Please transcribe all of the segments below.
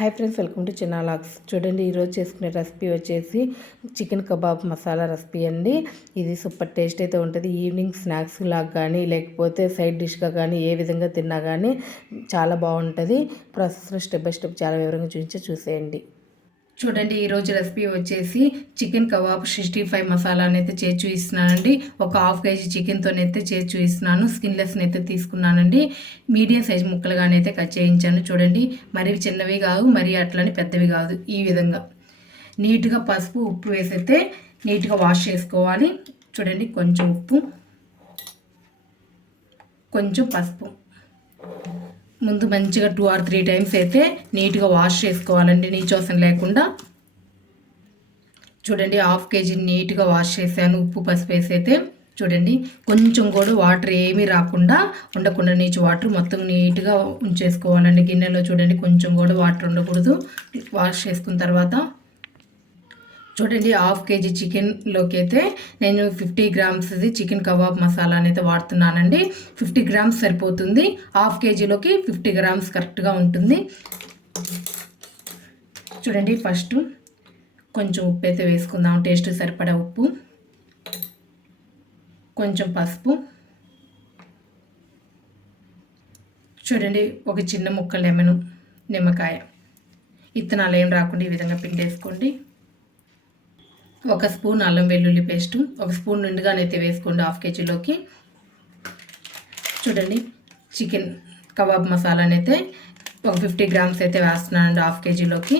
Hi friends welcome to చిన్న లాక్స్. చూడండి ఈరోజు చేసుకునే రెసిపీ వచ్చేసి చికెన్ కబాబ్ మసాలా రెసిపీ అండి. ఇది సూపర్ టేస్ట్ అయితే ఉంటుంది. ఈవినింగ్ స్నాక్స్ లాగా కానీ లేకపోతే సైడ్ డిష్గా కానీ ఏ విధంగా తిన్నా కానీ చాలా బాగుంటుంది. ప్రాసెస్లో స్టెప్ బై స్టెప్ చాలా వివరంగా చూపించి చూసేయండి. చూడండి ఈరోజు రెసిపీ వచ్చేసి చికెన్ కబాబ్ సిక్స్టీ ఫైవ్ మసాలానైతే అయితే చేసి చూపిస్తున్నానండి. ఒక హాఫ్ కేజీ చికెన్తోనైతే చేసి చూపిస్తున్నాను. స్కిన్లెస్ అయితే తీసుకున్నానండి. మీడియం సైజ్ ముక్కలుగానైతే కట్ చేయించాను. చూడండి మరీ చిన్నవి కాదు మరీ అట్లని పెద్దవి కాదు ఈ విధంగా. నీట్గా పసుపు ఉప్పు వేసైతే నీట్గా వాష్ చేసుకోవాలి. చూడండి కొంచెం ఉప్పు కొంచెం పసుపు. ముందు మంచిగా టూ ఆర్ త్రీ టైమ్స్ అయితే నీట్గా వాష్ చేసుకోవాలండి నీచోసం లేకుండా. చూడండి హాఫ్ కేజీ నీట్గా వాష్ చేశాను ఉప్పు పసుపు వేసి అయితే చూడండి కొంచెం కూడా వాటర్ ఏమీ రాకుండా ఉండకుండా నీచు వాటర్ మొత్తం నీట్గా ఉంచేసుకోవాలండి. గిన్నెలో చూడండి కొంచెం కూడా వాటర్ ఉండకూడదు. వాష్ చేసుకున్న తర్వాత చూడండి హాఫ్ కేజీ చికెన్లోకి అయితే నేను ఫిఫ్టీ గ్రామ్స్ది చికెన్ కబాబ్ మసాలా అయితే వాడుతున్నానండి. ఫిఫ్టీ గ్రామ్స్ సరిపోతుంది. హాఫ్ కేజీలోకి ఫిఫ్టీ గ్రామ్స్ కరెక్ట్గా ఉంటుంది. చూడండి ఫస్ట్ కొంచెం ఉప్పు అయితే వేసుకుందాం. టేస్ట్ సరిపడా ఉప్పు. కొంచెం పసుపు. చూడండి ఒక చిన్న ముక్క లెమను నిమ్మకాయ. ఇత్తనాలు ఏం రాకుండా ఈ విధంగా పిండేసుకోండి. ఒక స్పూన్ అల్లం వెల్లుల్లి పేస్టు ఒక స్పూన్ నిండుగానైతే వేసుకోండి హాఫ్ కేజీలోకి చూడండి చికెన్ కబాబ్ మసాలానైతే ఒక ఫిఫ్టీ గ్రామ్స్ అయితే వేస్తున్నానండి హాఫ్ కేజీలోకి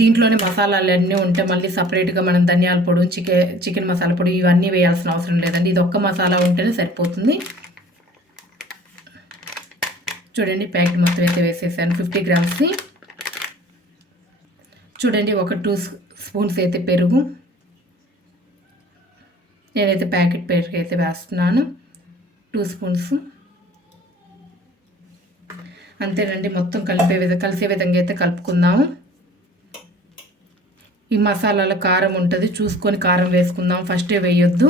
దీంట్లోనే మసాలాలు అన్నీ ఉంటే మళ్ళీ సపరేట్గా మనం ధనియాల పొడి చికెన్ చికెన్ మసాలా పొడి ఇవన్నీ వేయాల్సిన అవసరం లేదండి. ఇది ఒక్క మసాలా ఉంటేనే సరిపోతుంది. చూడండి ప్యాకెట్ మొత్తం అయితే వేసేసాను. ఫిఫ్టీ గ్రామ్స్ని చూడండి ఒక టూ స్పూన్స్ అయితే పెరుగు. నేనైతే ప్యాకెట్ పెరుగు అయితే వేస్తున్నాను. Two spoons. అంతేనండి మొత్తం కలిపే విధంగా కలిసే విధంగా అయితే కలుపుకుందాము. ఈ మసాలాలో కారం ఉంటుంది చూసుకొని కారం వేసుకుందాం. ఫస్టే వేయొద్దు.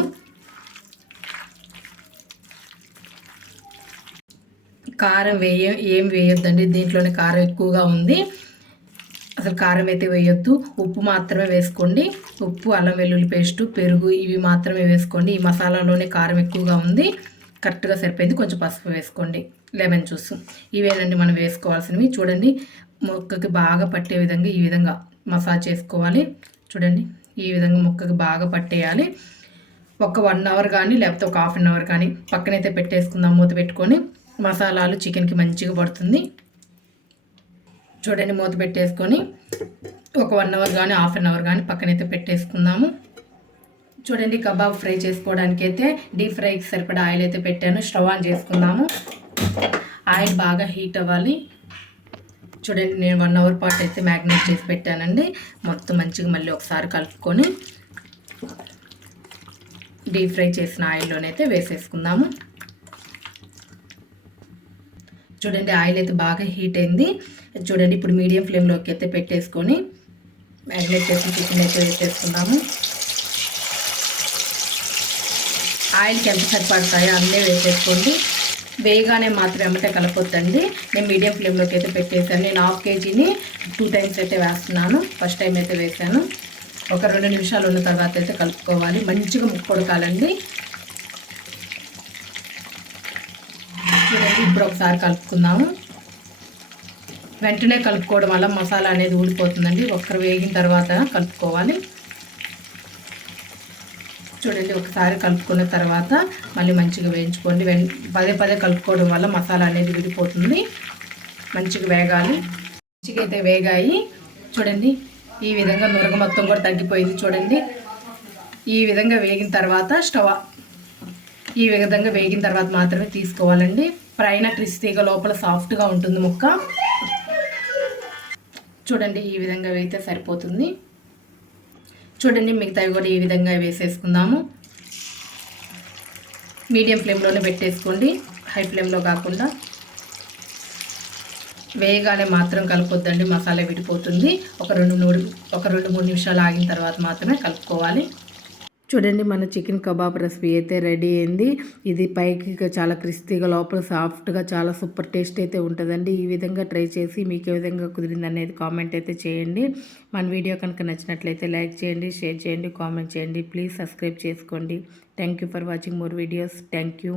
కారం వేయ ఏం వేయొద్దండి దీంట్లోనే కారం ఎక్కువగా ఉంది. అసలు కారం అయితే వేయొద్దు. ఉప్పు మాత్రమే వేసుకోండి. ఉప్పు అల్లం వెల్లుల్లి పేస్టు పెరుగు ఇవి మాత్రమే వేసుకోండి. ఈ మసాలాలోనే కారం ఎక్కువగా ఉంది. కరెక్ట్గా సరిపోయింది. కొంచెం పసుపు వేసుకోండి. Lemon juice. ఇవేనండి మనం వేసుకోవాల్సినవి. చూడండి మొక్కకి బాగా పట్టే విధంగా ఈ విధంగా మసాజ్ చేసుకోవాలి. చూడండి ఈ విధంగా మొక్కకి బాగా పట్టేయాలి. ఒక వన్ అవర్ కానీ లేకపోతే ఒక హాఫ్ అన్ అవర్ కానీ పక్కనైతే పెట్టేసుకుందాం. మూత పెట్టుకొని మసాలాలు చికెన్కి మంచిగా పడుతుంది. చూడండి మూత పెట్టేసుకొని ఒక వన్ అవర్ కానీ హాఫ్ అన్ అవర్ కానీ పక్కనైతే పెట్టేసుకుందాము. చూడండి కబాబ్ ఫ్రై చేసుకోవడానికి అయితే డీప్ ఫ్రైకి సరిపడా ఆయిల్ అయితే పెట్టాను. స్టవ్ ఆన్ చేసుకుందాము. ఆయిల్ బాగా హీట్ అవ్వాలి. చూడండి నేను వన్ అవర్ పాటు అయితే మ్యాగ్నేట్ చేసి పెట్టానండి. మొత్తం మంచిగా మళ్ళీ ఒకసారి కలుపుకొని డీప్ ఫ్రై చేసిన ఆయిల్లోనైతే వేసేసుకుందాము. చూడండి ఆయిల్ అయితే బాగా హీట్ అయింది. చూడండి ఇప్పుడు మీడియం ఫ్లేమ్లోకి అయితే పెట్టేసుకొని మ్యాగ్నేట్ చేసి చికెన్ అయితే వేసేసుకుందాము ఆయిల్కి ఎంత సరిపడతాయో అన్నీ వేసేసుకోండి. వేగానే మాత్రం ఎమ్మటే కలపొద్దండి. నేను మీడియం ఫ్లేమ్లోకి అయితే పెట్టేశాను. నేను హాఫ్ కేజీని టూ టైమ్స్ అయితే వేస్తున్నాను. ఫస్ట్ టైం అయితే వేసాను ఒక రెండు నిమిషాలు ఉన్న తర్వాత అయితే కలుపుకోవాలి. మంచిగా ముక్కు కొడకాలండి ఇప్పుడు ఒకసారి కలుపుకుందాము. వెంటనే కలుపుకోవడం వల్ల మసాలా అనేది ఊడిపోతుందండి. ఒక్కరు వేగిన తర్వాత కలుపుకోవాలి. చూడండి ఒకసారి కలుపుకున్న తర్వాత మళ్ళీ మంచిగా వేయించుకోండి. పదే పదే కలుపుకోవడం వల్ల మసాలా అనేది విడిపోతుంది. మంచిగా వేగాలి. మంచిగా అయితే వేగాయి. చూడండి ఈ విధంగా నురగ మొత్తం కూడా తగ్గిపోయింది. చూడండి ఈ విధంగా వేగిన తర్వాత స్టవ్ ఈ విధంగా వేగిన తర్వాత మాత్రమే తీసుకోవాలండి. పైన క్రిస్పీగా లోపల సాఫ్ట్గా ఉంటుంది ముక్క. చూడండి ఈ విధంగా వేస్తే సరిపోతుంది. చూడండి మిగతావి కూడా ఈ విధంగా వేసేసుకుందాము. మీడియం ఫ్లేమ్లోనే పెట్టేసుకోండి. హై ఫ్లేమ్లో కాకుండా. వేయగానే మాత్రం కలపొద్దండి మసాలా విడిపోతుంది. ఒక రెండు మూడు ఒక రెండు మూడు నిమిషాలు ఆగిన తర్వాత మాత్రమే కలుపుకోవాలి. చూడండి మన చికెన్ కబాబ్ రెసిపీ అయితే రెడీ అయింది. ఇది పైకి చాలా క్రిస్పీగా లోపల సాఫ్ట్గా చాలా సూపర్ టేస్ట్ అయితే ఉంటుందండి. ఈ విధంగా ట్రై చేసి మీకు ఏ విధంగా కుదిరింది అనేది కామెంట్ అయితే చేయండి. మన వీడియో కనుక నచ్చినట్లయితే లైక్ చేయండి షేర్ చేయండి కామెంట్ చేయండి. ప్లీజ్ సబ్స్క్రైబ్ చేసుకోండి. Thank you for watching more videos. Thank you